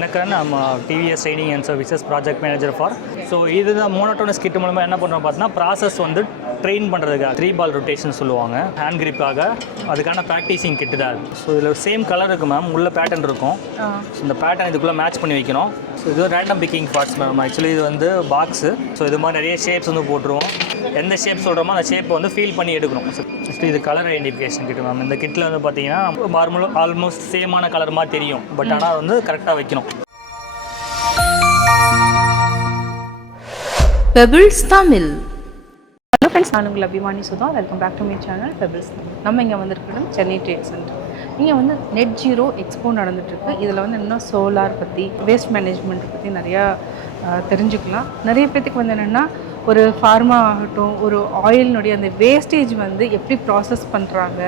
I'm TVS Training and Services Project Manager for. So this is the monotonous kit மூலமா என்ன பண்றோம் பார்த்தா process வந்து ட்ரெயின் பண்ணுறதுக்காக 3 ball rotation சொல்லுவாங்க ஹேண்ட் கிரிப்பாக அதுக்கான ப்ராக்டிசிங் கிட்டு தான். ஸோ இதில் சேம் கலர் இருக்குது மேம், உள்ள பேட்டர்ன் இருக்கும். ஸோ இந்த பேட்டர்ன் இதுக்குள்ளே மேட்ச் பண்ணி வைக்கணும். ஸோ இது random picking parts ma'am. Actually இது வந்து பாக்ஸு. ஸோ இது மாதிரி நிறைய ஷேப்ஸ் வந்து போட்டுருவோம். எந்த ஷேப் சொல்கிறோமோ அந்த ஷேப்பை வந்து ஃபீல் பண்ணி எடுக்கணும். ஸோ இது கலர் ஐடென்டிஃபிகேஷன் கிட்டு மேம். இந்த கிட்டில் வந்து பார்த்தீங்கன்னா ஆல்மோஸ்ட் சேமான கலர் மாதிரி தெரியும், பட் ஆனால் வந்து கரெக்டாக வைக்கணும். பெபிள்ஸ் தமிழ். ஹலோ ஃப்ரெண்ட்ஸ், நான் உங்கள் அபிமானி Sudha. Welcome back to my channel Pebbles Tamil. நம்ம இங்கே வந்துருக்கணும் சென்னை ட்ரேட் சென்டர். இங்கே வந்து நெட் ஜீரோ எக்ஸ்போ நடந்துகிட்ருக்கு. இதில் வந்து என்னென்னா சோலார் பற்றி, வேஸ்ட் மேனேஜ்மெண்ட் பற்றி நிறையா தெரிஞ்சுக்கலாம். நிறைய பேத்துக்கு வந்து என்னென்னா ஒரு ஃபார்மா ஆகட்டும், ஒரு ஆயிலினுடைய அந்த வேஸ்டேஜ் வந்து எப்படி ப்ராசஸ் பண்ணுறாங்க,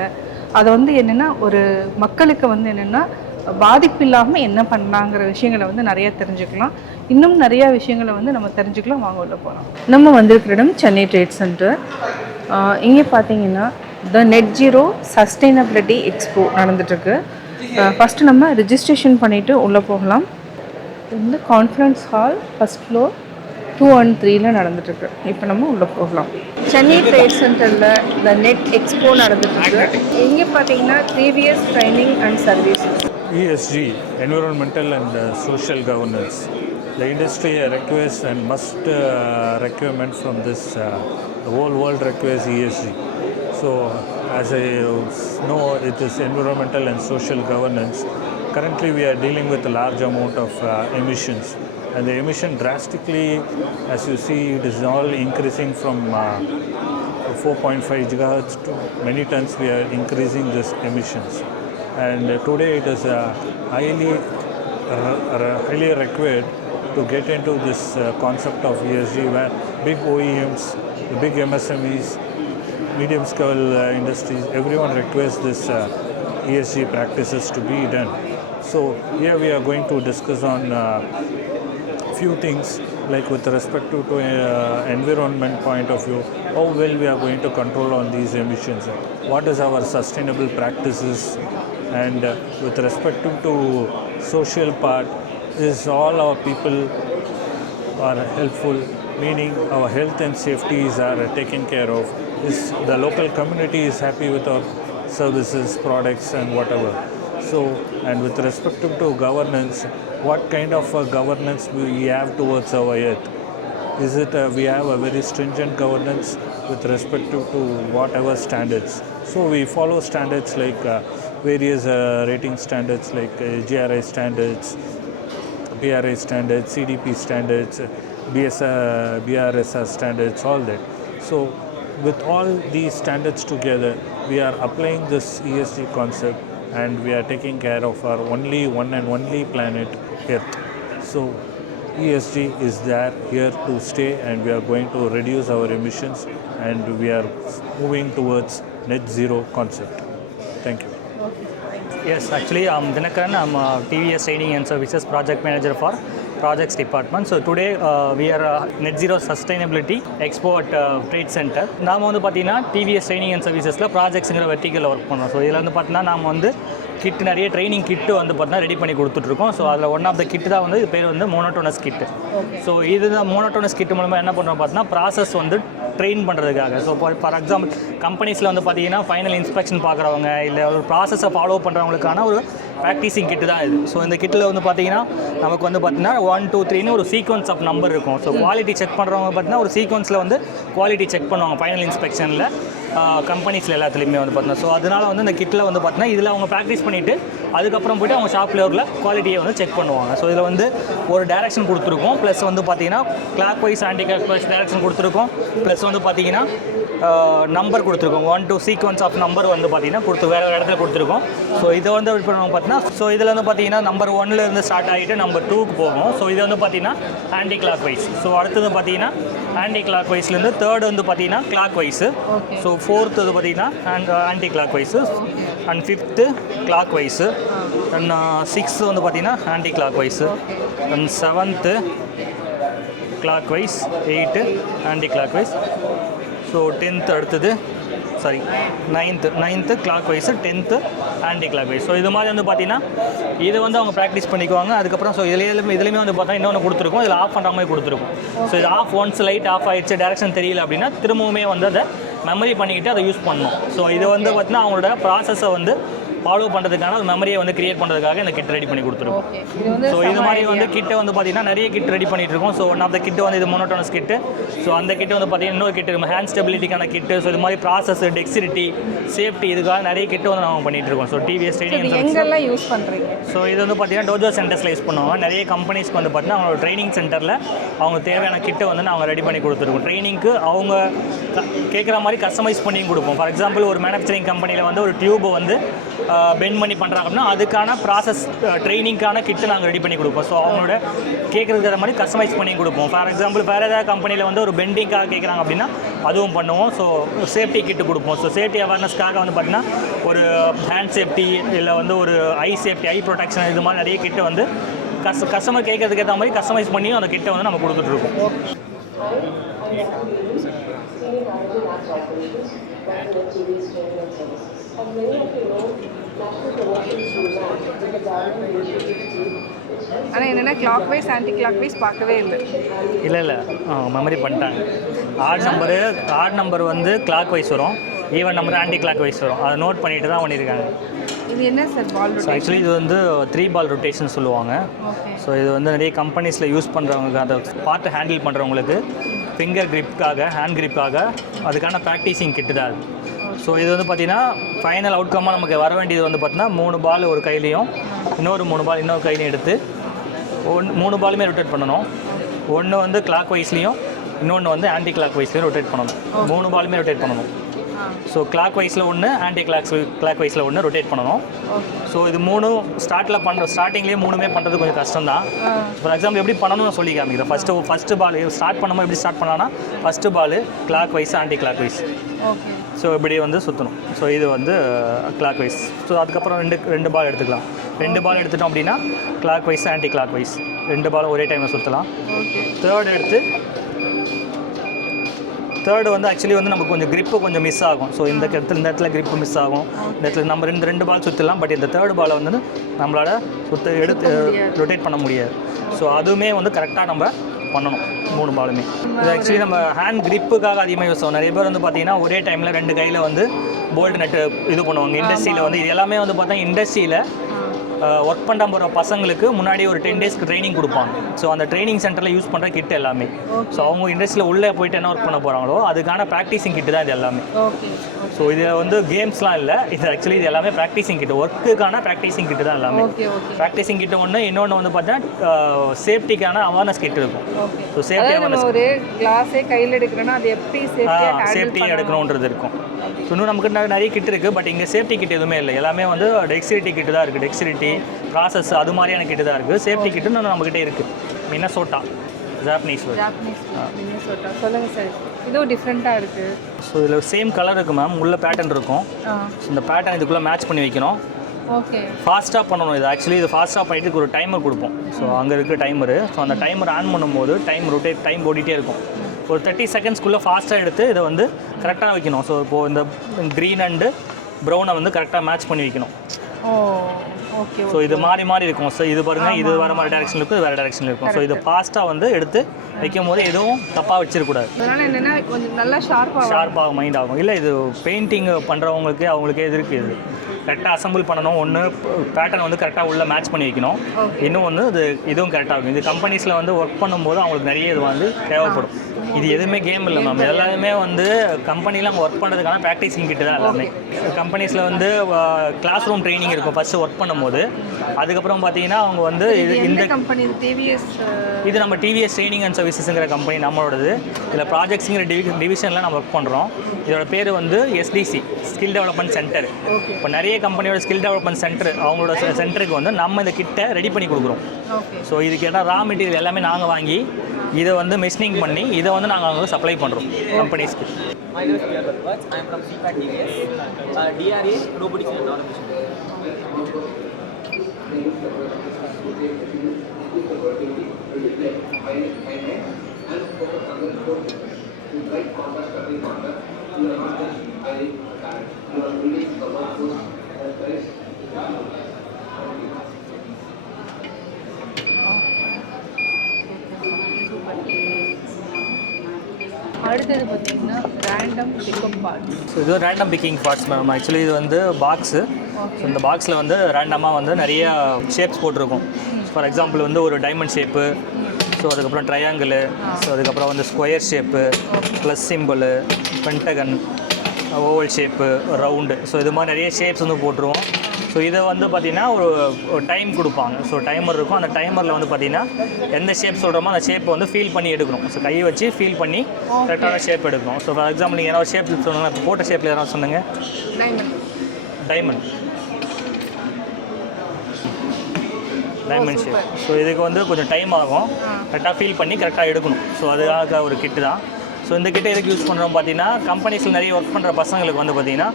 அதை வந்து என்னென்னா ஒரு மக்களுக்கு வந்து என்னென்னா பாதிப்பு இல்லாமல் என்ன பண்ணலாங்கிற விஷயங்களை வந்து நிறையா தெரிஞ்சுக்கலாம். இன்னும் நிறையா விஷயங்களை வந்து நம்ம தெரிஞ்சுக்கலாம். வாங்க உள்ள போகலாம். நம்ம வந்திருக்கிற இடம் சென்னை ட்ரேட் சென்டர். இங்கே பார்த்தீங்கன்னா the net zero sustainability expo நடந்துகிட்ருக்கு. ஃபஸ்ட்டு நம்ம ரிஜிஸ்ட்ரேஷன் பண்ணிவிட்டு உள்ளே போகலாம். இது வந்து கான்ஃபரன்ஸ் ஹால் ஃபஸ்ட் ஃப்ளோர் 213 நடந்துட்டுருக்கு. இப்போ நம்ம உள்ளே போகலாம். சென்னை ட்ரேட் சென்டரில் த நெட் எக்ஸ்போ நடந்துட்டுருக்கு. இங்கே பார்த்தீங்கன்னா TVS training and services, ESG, environmental and social governance. The industry requires and must requirement from this. The whole world requires ESG. So, as I know, it is environmental and social governance. Currently, we are dealing with a large amount of emissions, and the emission drastically, as you see, it is all increasing from 4.5 gigahertz to many tons. We are increasing this emissions. And today it is highly required to get into this concept of ESG, where big OEMs, the big MSMEs, medium scale industries, everyone requires this ESG practices to be done. So here we are going to discuss on few things, like with respect to environment point of view, how well we are going to control on these emissions, what is our sustainable practices, and with respect to social part, is all our people are helpful, meaning our health and safeties are taken care of, is the local community is happy with our services, products and whatever. So, and with respect to governance, what kind of governance we have towards our earth? Is it we have a very stringent governance with respect to whatever standards? So we follow standards like various rating standards like GRI standards, BRI standards, CDP standards, BRSR standards, all that. So with all these standards together, we are applying this ESG concept, and we are taking care of our only one and only planet, Earth. So ESG is there here to stay, and we are going to reduce our emissions, and we are moving towards net zero concept. Thank you. Yes, actually I'm Dinakaran. I'm TVS Training and Services Project Manager for Projects Department. So today we are Net Zero Sustainability Expo at Trade Center. நாம் வந்து பார்த்தீங்கன்னா TVS Training and Servicesல ப்ராஜெக்ட்ஸுங்கிற vertical work பண்ணுறோம். So இதில் வந்து பார்த்தீங்கன்னா நாம் வந்து கிட்டு நிறைய ட்ரைனிங் கிட்டு வந்து பார்த்தீங்கன்னா ரெடி பண்ணி கொடுத்துட்ருக்கோம். ஸோ அதில் ஒன் ஆஃப் த கிட்டு தான் வந்து இது பேர் வந்து மோனோட்டோனஸ் கிட்டு. ஸோ இதுதான் மோனோட்டோனஸ் கிட்டு மூலமாக என்ன பண்ணுறோம் பார்த்தீங்கன்னா ப்ராசஸ் வந்து ட்ரெயின் பண்ணுறதுக்காக. ஸோ ஃபார் எக்ஸாம்பிள் கம்பெனிஸில் வந்து பார்த்தீங்கன்னா ஃபைனல் இன்ஸ்பெக்ஷன் பார்க்குறவங்க இல்லை ஒரு ப்ராசஸை ஃபாலோ பண்ணுறவங்களுக்கான ஒரு ப்ராக்டிசிங் கிட்டு தான் இது. ஸோ இந்த கிட்டில் வந்து பார்த்தீங்கன்னா நமக்கு வந்து பார்த்தீங்கன்னா 1 2 3ன்னு ஒரு சீக்வன்ஸ் ஆஃப் நம்பர் இருக்கும். ஸோ குவாலிட்டி செக் பண்ணுறவங்க பார்த்தீங்கன்னா ஒரு சீக்வன்ஸில் வந்து குவாலிட்டி செக் பண்ணுவாங்க ஃபைனல் இன்ஸ்பெக்ஷனில் கம்பெனிஸில் எல்லாத்துலேயுமே வந்து பார்த்தீங்கன்னா. ஸோ அதனால் வந்து இந்த கிட்டில் வந்து பார்த்தீங்கன்னா இதில் அவங்க ப்ராக்டிஸ் பண்ணிவிட்டு அதுக்கப்புறம் போய்ட்டு அவங்க ஷாப் ஃப்ளோரில் குவாலிட்டியை வந்து செக் பண்ணுவாங்க. ஸோ இதில் வந்து ஒரு டேரக்ஷன் கொடுத்துருக்கோம், ப்ளஸ் வந்து பார்த்தீங்கன்னா clockwise anticlockwise direction கொடுத்துருக்கோம், ப்ளஸ் வந்து பார்த்தீங்கன்னா நம்பர் கொடுத்துருக்கோம். 1 2 சீக்வன்ஸ் ஆஃப் நம்பர் வந்து பார்த்தீங்கன்னா வேறு இடத்துல கொடுத்துருக்கோம். ஸோ இதை வந்து இப்போ நம்ம பார்த்தீங்கன்னா ஸோ இதில் வந்து பார்த்தீங்கன்னா நம்பர் 1லேருந்து ஸ்டார்ட் ஆகிட்டு நம்பர் 2க்கு போகும். ஸோ இது வந்து பார்த்தீங்கன்னா ஆன்டி கிளாக் வைஸ். ஸோ அடுத்தது பார்த்தீங்கன்னா ஆன்டி கிளாக் வைஸ்லேருந்து தேர்டு வந்து பார்த்தீங்கன்னா கிளாக் வைஸு. ஸோ ஃபோர்த்து வந்து பார்த்தீங்கன்னா anti clock wise, and fifth clock wise, and sixth வந்து பார்த்தீங்கன்னா anti clock wise, and seventh clockwise, 8 anticlockwise. So 10th அடுத்தது sorry 9th clockwise, 10th anticlockwise. So இது மாதிரி வந்து பார்த்தீங்கன்னா இது வந்து அவங்க ப்ராக்டிஸ் பண்ணிக்குவாங்க. அதுக்கப்புறம் ஸோ இதுலேயுமே வந்து பார்த்தா இன்னொன்று கொடுத்துருக்கோம், இதில் ஆஃப் பண்ணுற மாதிரி கொடுத்துருக்கும். ஸோ இது ஆஃப் ஒன்ஸ் லைட் ஆஃப் ஆகிடுச்சு, டேரக்ஷன் தெரியல அப்படின்னா திரும்பவுமே வந்து அதை மெமரி பண்ணிக்கிட்டு அதை யூஸ் பண்ணணும். ஸோ இது வந்து பார்த்தீங்கன்னா அவங்களோட ப்ராசஸை வந்து ஃபாலோ பண்ணுறதுக்கான ஒரு மெமரியை வந்து கிரியேட் பண்ணுறதுக்காக இந்த கிட் ரெடி பண்ணி கொடுத்துருக்கோம். ஸோ இது மாதிரி வந்து கிட்டை வந்து பார்த்தீங்கன்னா நிறைய கிட் ரெடி பண்ணிட்டு இருக்கோம். ஸோ ஒன் ஆஃப் த கிட்டு வந்து இது மோனோட்டோனஸ் கிட்டு. ஸோ அந்த கிட்டு வந்து பார்த்தீங்கன்னா இன்னொரு கிட்டு நம்ம ஹேண்ட் ஸ்டெபிலிட்டிக்கான கிட்டு. ஸோ இது மாதிரி ப்ராசஸ், டெக்ஸிரிட்டி, சேஃப்டி இதுக்காக நிறைய கிட்டு வந்து நம்ம பண்ணிட்டு இருக்கோம். ஸோ டிவிஎஸ் ட்ரைனிங் எங்கெல்லாம் யூஸ் பண்ணுறீங்க? ஸோ இது வந்து பார்த்தீங்கன்னா டோஜோ சென்டர்ஸில் யூஸ் பண்ணுவாங்க. நிறைய கம்பெனிஸ்க்கு வந்து பார்த்தீங்கன்னா அவங்களோட ட்ரைனிங் சென்டரில் அவங்க தேவையான கிட்டை வந்து அவங்க ரெடி பண்ணி கொடுத்துருக்கோம். ட்ரைனிங்க்கு அவங்க கேட்குற மாதிரி கஸ்டமைஸ் பண்ணி கொடுப்போம். ஃபார் எக்ஸாம்பிள் ஒரு மேனுஃபேக்சரிங் கம்பெனியில் வந்து ஒரு டியூபை வந்து பெண்ட் பண்ணி பண்ணுறாங்க அப்படின்னா அதுக்கான ப்ராசஸ் ட்ரைனிங்கான கிட்டு நாங்கள் ரெடி பண்ணி கொடுப்போம். ஸோ அவங்களோட கேட்குறதுக்கிற மாதிரி கஸ்டமைஸ் பண்ணி கொடுப்போம். ஃபார் எக்ஸாம்பிள் வேறு ஏதாவது கம்பெனியில் வந்து ஒரு பெண்டிங்காக கேட்குறாங்க அப்படின்னா அதுவும் பண்ணுவோம். ஸோ சேஃப்டி கிட்டு கொடுப்போம். ஸோ சேஃப்டி அவேர்னஸ்க்காக வந்து பார்த்திங்கன்னா ஒரு ஹேண்ட் சேஃப்டி இல்லை வந்து ஒரு ஐ சேஃப்டி, ஐ ப்ரொடெக்ஷன் இது மாதிரி நிறைய கிட்டு வந்து கஸ்டமர் கேட்கறதுக்கு ஏற்ற மாதிரி கஸ்டமைஸ் பண்ணியும் அந்த கிட்டை வந்து நம்ம கொடுத்துட்ருக்கோம். ஆனால் என்னென்னா clockwise anticlockwise பார்க்கவே இல்லை. இல்லை மெமரி பண்ணிட்டாங்க. ஆட் நம்பர் வந்து கிளாக் வைஸ் வரும், even number anti clock wise வரும். அதை நோட் பண்ணிட்டு தான் பண்ணியிருக்காங்க. இது என்ன சார் பால்? ஸோ ஆக்சுவலி இது வந்து 3 பால் ரொட்டேஷன் சொல்லுவாங்க. ஸோ இது வந்து நிறைய கம்பெனிஸில் யூஸ் பண்ணுறவங்க, அந்த பார்ட்டை ஹேண்டில் பண்ணுறவங்களுக்கு ஃபிங்கர் கிரிப்காக, ஹேண்ட் கிரிப்காக அதுக்கான ப்ராக்டிஸிங் கிட்டு தான் அது. ஸோ இது வந்து பார்த்திங்கன்னா ஃபைனல் அவுட்கம்மாக நமக்கு வர வேண்டியது வந்து பார்த்திங்கன்னா 3 பால் ஒரு கையிலையும் இன்னொரு 3 பால் இன்னொரு கையிலையும் எடுத்து 3 பாலுமே ரொட்டேட் பண்ணணும். ஒன்று வந்து கிளாக் வைஸ்லேயும் இன்னொன்று வந்து ஆன்டி கிளாக் வைஸ்லேயும் ரொட்டேட் பண்ணணும். 3 பாலுமே ரொட்டேட் பண்ணணும். ஸோ கிளாக் வைஸில் ஒன்று, ஆன்டி கிளாக் வைஸில் ஒன்று ரொட்டேட் பண்ணணும். ஸோ இது 3 ஸ்டார்டிங்லேயே 3மே பண்ணுறது கொஞ்சம் கஷ்டம் தான். ஃபார் எக்ஸாம்பிள் எப்படி பண்ணணும்னு சொல்லி காமிக்கிறேன். ஃபஸ்ட்டு பால் ஸ்டார்ட் பண்ணும்போது எப்படி ஸ்டார்ட் பண்ணலான்னா first ball clockwise, anticlockwise. So இப்படி வந்து சுற்றணும். ஸோ இது வந்து கிளாக் வைஸ். ஸோ அதுக்கப்புறம் ரெண்டு பால் எடுத்துக்கலாம். 2 பால் எடுத்துட்டோம் அப்படின்னா clockwise, anticlockwise 2 ball ஒரே டைமில் சுற்றலாம். தேர்டு வந்து ஆக்சுவலி வந்து நமக்கு கொஞ்சம் grip கொஞ்சம் மிஸ் ஆகும். ஸோ இந்த இடத்துல grip மிஸ் ஆகும். இந்த இடத்துல நம்ம ரெண்டு பால் சுற்றலாம். பட் இந்த தேர்ட் பாலை வந்து நம்மளால் எடுத்து ரொட்டேட் பண்ண முடியாது. ஸோ அதுவுமே வந்து கரெக்டாக நம்ம பண்ணணும் 3 பாலுமே. இது ஆக்சுவலி நம்ம ஹேண்ட் கிரிப்புக்காக அதிகமாக யூஸ் ஆகும். நிறைய பேர் வந்து பார்த்தீங்கன்னா ஒரே டைமில் 2 கையில் வந்து போல்ட் நட்டு இது பண்ணுவாங்க. இண்டஸ்ட்ரியில் வந்து இது எல்லாமே வந்து பார்த்தா இண்டஸ்ட்ரியில் ஒர்க் பண்ண போகிற பசங்களுக்கு முன்னாடி ஒரு 10 டேஸ்க்கு ட்ரைனிங் கொடுப்பாங்க. ஸோ அந்த ட்ரைனிங் சென்டரில் யூஸ் பண்ணுற கிட் எல்லாமே. ஸோ அவங்க இண்டஸ்ட்ரியில் உள்ளே போயிட்டு என்ன ஒர்க் பண்ண போகிறாங்களோ அதுக்கான ப்ராக்டிஸிங் கிட்டு தான் இது எல்லாமே. ஸோ இது வந்து கேம்ஸ்லாம் இல்லை, இது ஆக்சுவலி இது எல்லாமே ப்ராக்டிஸிங் கிட்டு, ஒர்க்குக்கான ப்ராக்டிஸிங் கிட்டு தான் எல்லாமே. ப்ராக்டிஸிங் கிட்டு ஒன்று, இன்னொன்று வந்து பார்த்தீங்கன்னா சேஃப்டிக்கான அவேர்னஸ் கிட் இருக்கும். ஸோ சேஃப்டி அவேர்னஸ் ஒரு கிளாஸே கையில் எடுக்கிறோன்னா அது எப்படி சேஃப்டி எடுக்கணுன்றது இருக்கும். ஸோ இன்னும் நமக்கு நிறைய கிட் இருக்குது. பட் இங்கே சேஃப்டி கிட் எதுவுமே இல்லை. எல்லாமே வந்து டெக்ஸிரிட்டி கிட்டு தான் இருக்குது. டெக்ஸிரிட்டி ப்ராசஸ் அது மாதிரியான கிட்டு தான் இருக்குது. சேஃப்டி கிட்டு நம்மக்கிட்ட இருக்குது. மினசோட்டா ஜாப்பனீஸ் சொல்லுங்கள் சார். இதுவும் டிஃப்ரெண்ட்டாக இருக்குது. ஸோ இதில் சேம் கலர் இருக்குது மேம், உள்ள பேட்டர்ன் இருக்கும். ஸோ இந்த பேட்டர்ன் இதுக்குள்ளே மேட்ச் பண்ணி வைக்கணும். ஃபாஸ்ட்டாக பண்ணணும். இது ஆக்சுவலி இது ஃபாஸ்ட்டாக பண்ணிட்டு ஒரு டைமர் கொடுப்போம். ஸோ அங்கே இருக்கிற டைமரு. ஸோ அந்த டைமர் ஆன் பண்ணும்போது டைம் ஓடிட்டே இருக்கும். ஒரு 30 செகண்ட்ஸ்க்குள்ளே ஃபாஸ்ட்டாக எடுத்து இதை வந்து கரெக்டாக வைக்கணும். ஸோ இப்போது இந்த க்ரீன் அண்டு ப்ரௌனை வந்து கரெக்டாக மேட்ச் பண்ணி வைக்கணும். ஸோ இது மாறி இருக்கும். ஸோ இது பாருங்கள், இது வேறு மாதிரி டேரெக்ஷனில் இருக்கும், இது வேறு டேரெக்ஷனில் இருக்கும். ஸோ இது ஃபாஸ்ட்டாக வந்து எடுத்து வைக்கும் போது எதுவும் தப்பாக வச்சிடக்கூடாது. என்னென்னா கொஞ்சம் நல்லா ஷார்ப்பாக மைண்ட் ஆகும். இல்லை இது பெயிண்டிங் பண்ணுறவங்களுக்கே அவங்களுக்கே இது இருக்குது. இது கரெக்டாக அசம்பிள் பண்ணணும். ஒன்று பேட்டர்ன் வந்து கரெக்டாக உள்ள மேட்ச் பண்ணி வைக்கணும். இன்னும் வந்து இதுவும் கரெக்டாக இருக்கும். இது கம்பெனிஸில் வந்து ஒர்க் பண்ணும்போது அவங்களுக்கு நிறைய இது வந்து தேவைப்படும். இது எதுவுமே கேம் இல்லை மேம், எல்லாருமே வந்து கம்பெனியில் அவங்க ஒர்க் பண்ணுறதுக்கான ப்ராக்டிஸிங் கிட்ட தான் எல்லாமே. கம்பெனிஸில் வந்து கிளாஸ் ரூம் ட்ரைனிங் இருக்கும் ஃபஸ்ட்டு ஒர்க் பண்ணும்போது. அதுக்கப்புறம் பார்த்தீங்கன்னா அவங்க வந்து இந்த கம்பெனி இது நம்ம டிவிஎஸ் ட்ரைனிங் அண்ட் சர்வீசஸ்ங்கிற கம்பெனி நம்மளோடது. இதில் ப்ராஜெக்ட்ஸுங்கிற டிவிஷனில் நம்ம ஒர்க் பண்ணுறோம். இதோட பேர் வந்து எஸ்டிசி, ஸ்கில் டெவலப்மெண்ட் சென்டர். இப்போ நிறைய கம்பெனியோட ஸ்கில் டெவலப்மெண்ட் சென்டர் அவங்களோட சென்டருக்கு வந்து நம்ம இந்த கிட்டை ரெடி பண்ணி கொடுக்குறோம். ஸோ இதுக்கு என்ன ரா மெட்டீரியல் எல்லாமே நாங்கள் வாங்கி இதை வந்து மெஷினிங் பண்ணி இதை வந்து நாங்கள் அவங்க சப்ளை பண்ணுறோம் கம்பெனிஸ்க்கு. My name is Pierre Bhattacharya. I am from CPAT TVS. DRA Robotics and Automation. அடுத்தது பார்த்தீங்கன்னா ரேண்டம் பிக்கப் பார்ட்ஸ். ஸோ இது random picking parts ma'am. Actually இது வந்து பாக்ஸு. ஸோ இந்த பாக்ஸில் வந்து ரேண்டமாக வந்து நிறைய ஷேப்ஸ் போட்டிருக்கும். ஃபார் எக்ஸாம்பிள் வந்து ஒரு டைமண்ட் ஷேப்பு, ஸோ அதுக்கப்புறம் ட்ரையாங்கிள், ஸோ அதுக்கப்புறம் வந்து square shape, plus symbol, Pentagon, oval shape, round. So இது மாதிரி நிறைய ஷேப்ஸ் வந்து போட்டுருவோம். ஸோ இதை வந்து பார்த்திங்கன்னா ஒரு டைம் கொடுப்பாங்க. ஸோ டைமர் இருக்கும். அந்த டைமரில் வந்து பார்த்திங்கன்னா எந்த ஷேப் சொல்கிறோமோ அந்த ஷேப்பை வந்து ஃபீல் பண்ணி எடுக்கணும். ஸோ கையை வச்சு ஃபீல் பண்ணி கரெக்டான ஷேப் எடுக்கணும். ஸோ ஃபார் எக்ஸாம்பிள் நீங்கள் ஏதாவது ஷேப் சொன்னாங்க, இப்போ போட்ட ஷேப்பில் எதாவது சொன்னீங்க டைமண்ட் ஷேப். ஸோ இதுக்கு வந்து கொஞ்சம் டைம் ஆகும். கரெக்டாக ஃபீல் பண்ணி கரெக்டாக எடுக்கணும். ஸோ அதுக்காக ஒரு கிட்டு தான். ஸோ இந்த கிட்டை எதுக்கு யூஸ் பண்ணுறோம் பார்த்தீங்கன்னா, கம்பெனிஸில் நிறைய ஒர்க் பண்ணுற பசங்களுக்கு வந்து பார்த்திங்கன்னா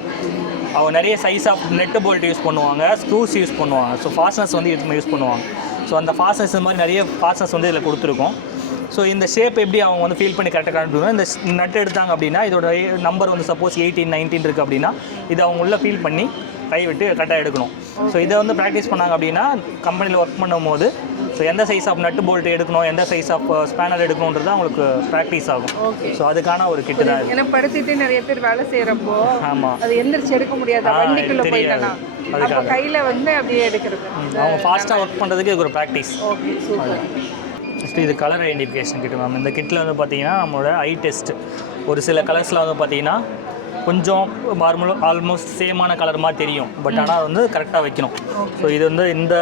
அவங்க நிறைய size of nut bolt use பண்ணுவாங்க, ஸ்க்ரூஸ் யூஸ் பண்ணுவாங்க. ஸோ ஃபாஸ்ட்னஸ் வந்து யூஸ் பண்ணுவாங்க. ஸோ அந்த ஃபாஸ்ட்னஸ் இந்த மாதிரி நிறைய ஃபாஸ்ட்னஸ் வந்து இதில் கொடுத்துருக்கோம். ஸோ இந்த ஷேப் எப்படி அவங்க வந்து ஃபீல் பண்ணி கரெக்டாக கண்டுபிடிக்கணும். இந்த நட்டு எடுத்தாங்க அப்படின்னா இதோட நம்பர் வந்து சப்போஸ் 18, 19 இருக்குது அப்படின்னா இது அவங்க உள்ள ஃபீல் பண்ணி கை விட்டு கரெக்டாக எடுக்கணும். ஸோ இதை வந்து ப்ராக்டிஸ் பண்ணாங்க அப்படின்னா கம்பெனியில் ஒர்க் பண்ணும்போது ஸோ எந்த சைஸ் ஆஃப் நட்டு போல்ட் எடுக்கணும், எந்த சைஸ் ஆஃப் ஸ்பேனர் எடுக்கணுன்றது அவங்களுக்கு ப்ராக்டிஸ் ஆகும். ஸோ அதுக்கான ஒரு கிட்டு தான். ஏன்னா படுத்துட்டு நிறைய பேர் வேலை செய்கிறப்போ ஆமாம் அது எந்திரிச்சு எடுக்க முடியாது, வண்டிக்குள்ளே போயிட்டேன்னா அப்போ கையில் வந்து அப்படியே எடுக்கிறது. அவங்க ஃபாஸ்ட்டாக ஒர்க் பண்ணுறதுக்கு இது ஒரு ப்ராக்டிஸ். Okay, super. நெக்ஸ்ட் இது கலர் ஐடென்டிஃபிகேஷன் கிட்டு மேம். இந்த கிட்டில் வந்து பார்த்தீங்கன்னா நம்மளோட ஐ டெஸ்ட். ஒரு சில கலர்ஸில் வந்து பார்த்தீங்கன்னா கொஞ்சம் ஆல்மோஸ்ட் சேமான கலர் மாதிரி தெரியும், பட் ஆனால் வந்து கரெக்டாக வைக்கணும். ஸோ இது வந்து இந்த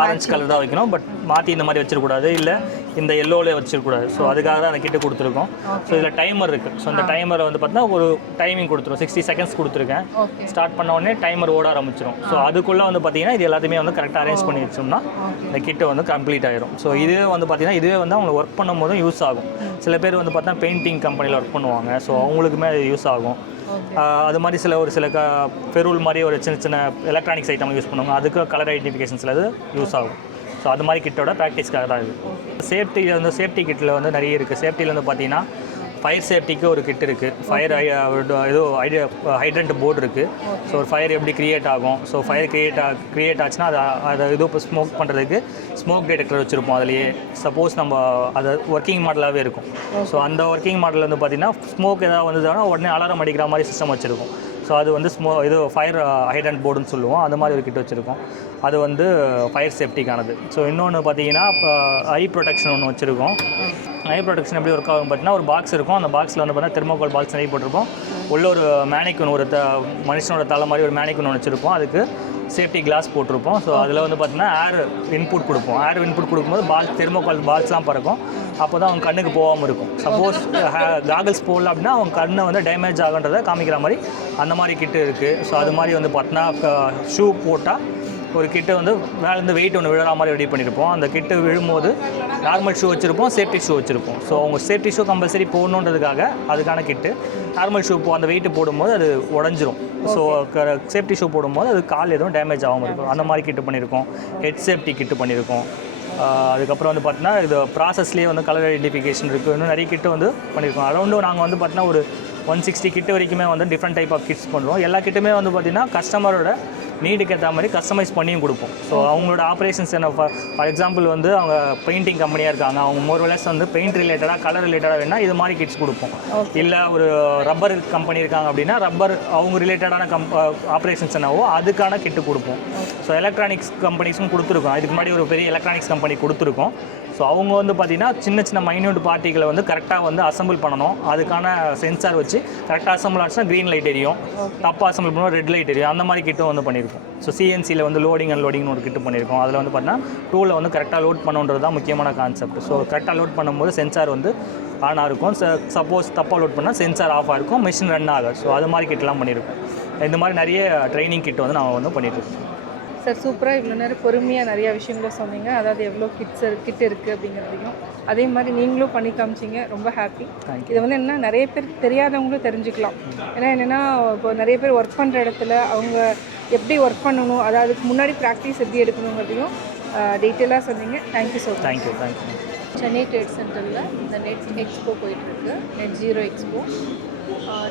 ஆரஞ்சு கலர் தான் வைக்கணும், பட் மாற்றி இந்த மாதிரி வச்சிடக்கூடாது, இல்லை இந்த எல்லோவில் வச்சிடக்கூடாது. ஸோ அதுக்காக தான் அந்த கிட்ட கொடுத்துருக்கோம். ஸோ இதில் டைமர் இருக்குது. ஸோ இந்த டைமரை வந்து பார்த்தீங்கன்னா ஒரு டைமிங் கொடுத்துரும். 60 செகண்ட்ஸ் கொடுத்துருக்கேன். ஸ்டார்ட் பண்ண உடனே டைமர் ஓட ஆரம்பிச்சிடும். ஸோ அதுக்குள்ளே வந்து பார்த்தீங்கன்னா இது எல்லாத்தையுமே வந்து கரெக்டாக அரேஞ்ச் பண்ணி வச்சோம்னா இந்த கிட்ட வந்து கம்ப்ளீட் ஆயிரும். ஸோ இதுவே வந்து பார்த்தீங்கன்னா இதுவே வந்து அவங்க ஒர்க் பண்ணும் போதும் யூஸ் ஆகும். சில பேர் வந்து பார்த்தீங்கன்னா பெயிண்டிங் கம்பெனியில் ஒர்க் பண்ணுவாங்க. ஸோ அவங்களுக்குமே அது யூஸ் ஆகும். அது மாதிரி ஒரு சில ஃபெரூல் மாதிரி ஒரு சின்ன சின்ன எலக்ட்ரானிக்ஸ் ஐட்டம் யூஸ் பண்ணுவாங்க. அதுக்கு கலர் ஐடென்டிஃபிகேஷன்ஸில் அது யூஸ் ஆகும். ஸோ அது மாதிரி கிட்டோட ப்ராக்டிஸ்க்காக தான் இது. சேஃப்டியில் வந்து சேஃப்டி கிட்டில் வந்து நிறைய இருக்குது. சேஃப்டியில் வந்து பார்த்தீங்கன்னா ஃபயர் சேஃப்டிக்கு ஒரு கிட் இருக்குது. ஃபயர் ஏதோ ஹைட்ரண்ட் போர்டு இருக்குது. ஸோ ஒரு ஃபயர் எப்படி க்ரியேட் ஆகும், ஸோ ஃபயர் க்ரியேட் ஆச்சுன்னா அதை ஏதோ இப்போ ஸ்மோக் பண்ணுறதுக்கு ஸ்மோக் டிடெக்டர் வச்சுருப்போம். அதுலேயே சப்போஸ் நம்ம அது ஒர்க்கிங் மாடலாகவே இருக்கும். ஸோ அந்த ஒர்க்கிங் மாடலில் வந்து பார்த்திங்கன்னா ஸ்மோக் ஏதாவது வந்ததுன்னா உடனே அலாரம் அடிக்கிற மாதிரி சிஸ்டம் வச்சுருக்கோம். ஸோ அது வந்து இது ஃபயர் ஹைட்ரண்ட் போர்டுன்னு சொல்லுவோம். அந்த மாதிரி ஒரு கிட் வச்சுருக்கோம். அது வந்து ஃபயர் சேஃப்டிக்கானது. ஸோ இன்னொன்று பார்த்தீங்கன்னா இப்போ ஐ ப்ரொடெக்ஷன் ஒன்று வச்சுருக்கோம். ஐ ப்ரொடெக்ஷன் எப்படி ஒர்க் ஆகும் பார்த்தீங்கன்னா ஒரு பாக்ஸ் இருக்கும். அந்த பாக்ஸில் வந்து பார்த்தீங்கன்னா தெர்மோகால் பாக்ஸ் நிறைய போட்டிருப்போம். உள்ள ஒரு மேனிக்குன் ஒரு மனுஷனோட தலை மாதிரி ஒரு மேனிக்குன் ஒன்று வச்சுருப்போம். அதுக்கு சேஃப்டி கிளாஸ் போட்டிருப்போம். ஸோ அதில் வந்து பார்த்தீங்கன்னா ஏர் இன்புட் கொடுப்போம். ஏர் இன்புட் கொடுக்கும்போது தெர்மோகால் பால்ஸ்லாம் பறக்கும். அப்போ தான் அவங்க கண்ணுக்கு போகாமல் இருக்கும். சப்போஸ் காகல்ஸ் போடல அப்படின்னா அவங்க கண்ணை வந்து டேமேஜ் ஆகுன்றதை காமிக்கிற மாதிரி அந்த மாதிரி கிட்டு இருக்குது. ஸோ அது மாதிரி வந்து பார்த்தீங்கன்னா ஷூ போட்டால் ஒரு கிட்டு வந்து மேலேருந்து வெயிட் ஒன்று விழுற மாதிரி ரெடி பண்ணியிருப்போம். அந்த கிட்டு விழும்போது நார்மல் ஷூ வச்சுருப்போம், சேஃப்டி ஷூ வச்சுருப்போம். ஸோ அவங்க சேஃப்டி ஷூ கம்பல்சரி போடணுன்றதுக்காக அதுக்கான கிட்டு. நார்மல் ஷூ அந்த வெயிட்டு போடும்போது அது உடஞ்சிரும். ஸோ சேஃப்டி ஷூ போடும்போது அது கால் எதுவும் டேமேஜ் ஆகாமல் இருக்கும். அந்த மாதிரி கிட்டு பண்ணியிருக்கோம். ஹெட் சேஃப்டி கிட்டு பண்ணியிருக்கோம். அதுக்கப்புறம் வந்து பார்த்தீங்கன்னா இது ப்ராசஸ்லேயே வந்து கலர் ஐடென்டிஃபிகேஷன் இருக்குது. இன்னும் நிறைய கிட்டு வந்து பண்ணியிருக்கோம். அரௌண்டும் நாங்கள் வந்து பார்த்தீங்கன்னா ஒரு 160 கிட்டு வரைக்குமே வந்து டிஃப்ரெண்ட் டைப் ஆஃப் கிட்ஸ் பண்ணுறோம். எல்லா கிட்டுமே வந்து பார்த்திங்கன்னா கஸ்டமரோட நீடுக்கு ஏற்ற மாதிரி கஸ்டமைஸ் பண்ணியும் கொடுப்போம். ஸோ அவங்களோட ஆப்ரேஷன்ஸ் என்ன ஃபார் எக்ஸாம்பிள் வந்து அவங்க பெயிண்டிங் கம்பெனியாக இருக்காங்க, அவங்க மோர்வெலஸ் வந்து பெயிண்ட் ரிலேட்டடாக கலர் ரிலேட்டடாக வேணால் இது மாதிரி கிட்ஸ் கொடுப்போம். இல்லை ஒரு ரப்பர் கம்பெனி இருக்காங்க அப்படின்னா ரப்பர் அவங்க ரிலேட்டடான ஆப்ரேஷன்ஸ் என்னவோ அதுக்கான கிட்டு கொடுப்போம். ஸோ எலக்ட்ரானிக்ஸ் கம்பெனிஸும் கொடுத்துருக்கோம். இதுக்கு முன்னாடி ஒரு பெரிய எலக்ட்ரானிக்ஸ் கம்பெனி கொடுத்துருக்கோம். ஸோ அவங்க வந்து பார்த்திங்கன்னா சின்ன சின்ன மைன்யூட் பார்ட்டிகளை வந்து கரெக்டாக வந்து அசம்பிள் பண்ணணும். அதுக்கான சென்சார் வச்சு கரெக்டாக அசம்பிள் ஆச்சுன்னா க்ரீன் லைட் எரியும், தப்பாக அசம்பிள் பண்ணால் ரெட் லைட் எரியும். அந்த மாதிரி கிட்டும் வந்து பண்ணியிருக்கோம். ஸோ சிஎன்சியில் வந்து லோடிங் அண்ட் லோடிங்னு ஒரு கிட்டு பண்ணியிருக்கோம். அதில் வந்து பார்த்தீங்கன்னா டூலை வந்து கரெக்டாக லோட் பண்ணுன்றது தான் முக்கியமான கான்செப்ட். ஸோ கரெக்டாக லோட் பண்ணும்போது சென்சார் வந்து ஆனாக இருக்கும். சப்போஸ் தப்பாக லோட் பண்ணால் சென்சார் ஆஃப் ஆகிருக்கும், மிஷின் ரன் ஆகாது. ஸோ அது மாதிரி கிட்டலாம் பண்ணியிருக்கோம். இந்த மாதிரி நிறைய ட்ரைனிங் கிட் வந்து நான் வந்து பண்ணிட்டுருக்கோம். சார் சூப்பராக இவ்வளோ நேரம் பொறுமையாக நிறையா விஷயங்கள சொன்னீங்க. அதாவது எவ்வளோ கிட் இருக்குது அப்படிங்கிறதையும் அதே மாதிரி நீங்களும் பண்ணி காமிச்சிங்க. ரொம்ப ஹாப்பி. இதை வந்து என்ன நிறைய பேர் தெரியாதவங்களும் தெரிஞ்சுக்கலாம். ஏன்னா என்னென்னா இப்போ நிறைய பேர் ஒர்க் பண்ணுற இடத்துல அவங்க எப்படி ஒர்க் பண்ணணும், அதாவது அதுக்கு முன்னாடி ப்ராக்டிஸ் எப்படி எடுக்கணுங்கிறதையும் டீட்டெயிலாக சொன்னீங்க. Thank you so much. Thank you. Chennai trade சென்டரில் இந்த நெட் எக்ஸ்போ போயிட்டுருக்கு, net zero expo.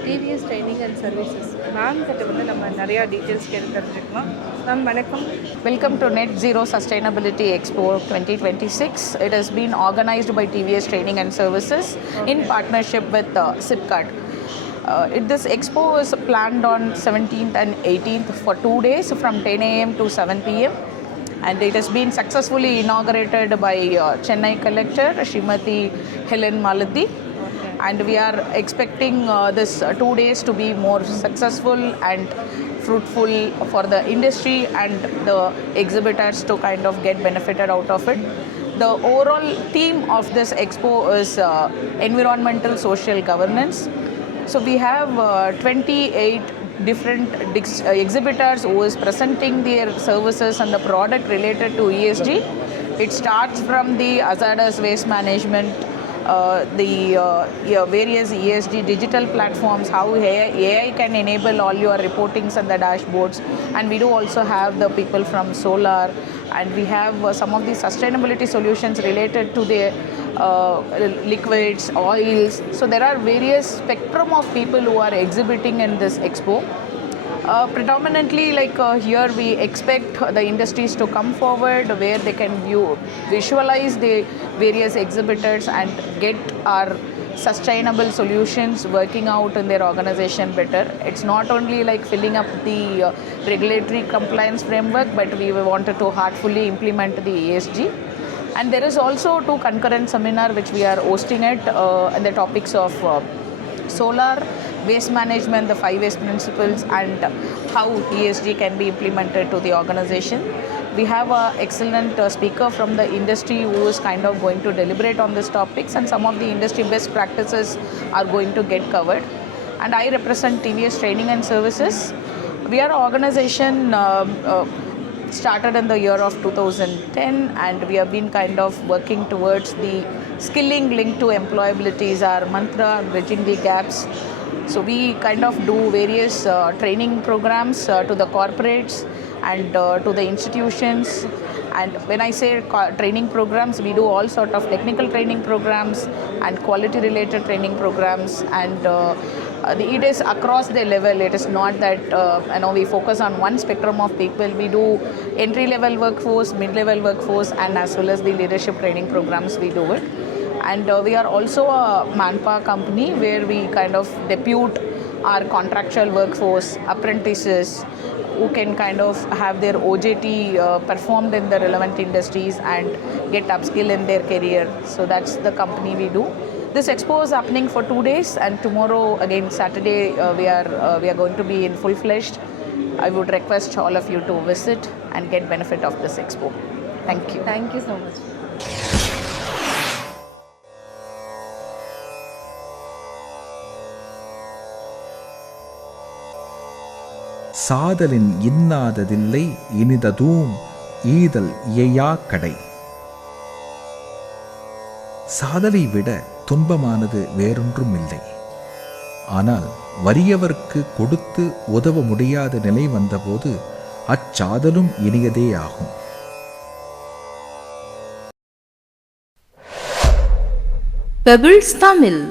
TVS training and services ma'am கிட்ட வந்து நம்ம நிறையா டீட்டெயில்ஸ் கேட்டு தெரிஞ்சுக்கலாம். மேம் வணக்கம். Welcome to Net Zero Sustainability Expo 2026. It has been organized by TVS Training and Services in partnership with SIPCAT. This expo is planned on 17th and 18th for 2 days from 10 a.m. to 7 p.m. And it has been successfully inaugurated by Chennai Collector Srimati Helen Malati. And we are expecting this 2 days to be more successful and fruitful for the industry and the exhibitors to kind of get benefited out of it. The overall theme of this expo is environmental social governance. So we have 28 different exhibitors who is presenting their services and the product related to ESG. It starts from the hazardous waste management, the various ESG digital platforms, how AI can enable all your reportings and the dashboards. And we do also have the people from solar, and we have some of the sustainability solutions related to the liquids, oils. So there are various spectrum of people who are exhibiting in this expo. Predominantly here we expect the industries to come forward where they can visualize the various exhibitors and get our sustainable solutions working out in their organization better. It's not only like filling up the regulatory compliance framework, but we wanted to heartfully implement the ESG. And there is also 2 concurrent seminar which we are hosting it on the topics of solar, waste management, the 5 waste principles, and how ESG can be implemented to the organization. We have an excellent speaker from the industry who is kind of going to deliberate on these topics, and some of the industry best practices are going to get covered. And I represent TVS Training and Services. We are an organization started in the year of 2010, and we have been kind of working towards the skilling linked to employability is our mantra, bridging the gaps. So we kind of do various training programs to the corporates and to the institutions. And when I say training programs, we do all sort of technical training programs and quality related training programs, and it is across the level. It is not that we focus on one spectrum of people. We do entry level workforce, mid level workforce, and as well as the leadership training programs we do it. And we are also a manpower company where we kind of depute our contractual workforce, apprentices, who can kind of have their OJT performed in the relevant industries and get upskill in their career. So that's the company we do. This expo is happening for 2 days, and tomorrow again Saturday we are going to be in full-fledged. I would request all of you to visit and get benefit of this expo. Thank you. Thank you so much. சாதலின் இன்னாததில்லை இனிததூம் ஈதல் இயையா கடை. சாதலை விட துன்பமானது வேறொன்றும் இல்லை. ஆனால் வறியவர்க்கு கொடுத்து உதவ முடியாத நிலை வந்தபோது அச்சாதலும் இனியதே ஆகும். பெபிள்ஸ் தமிழ்.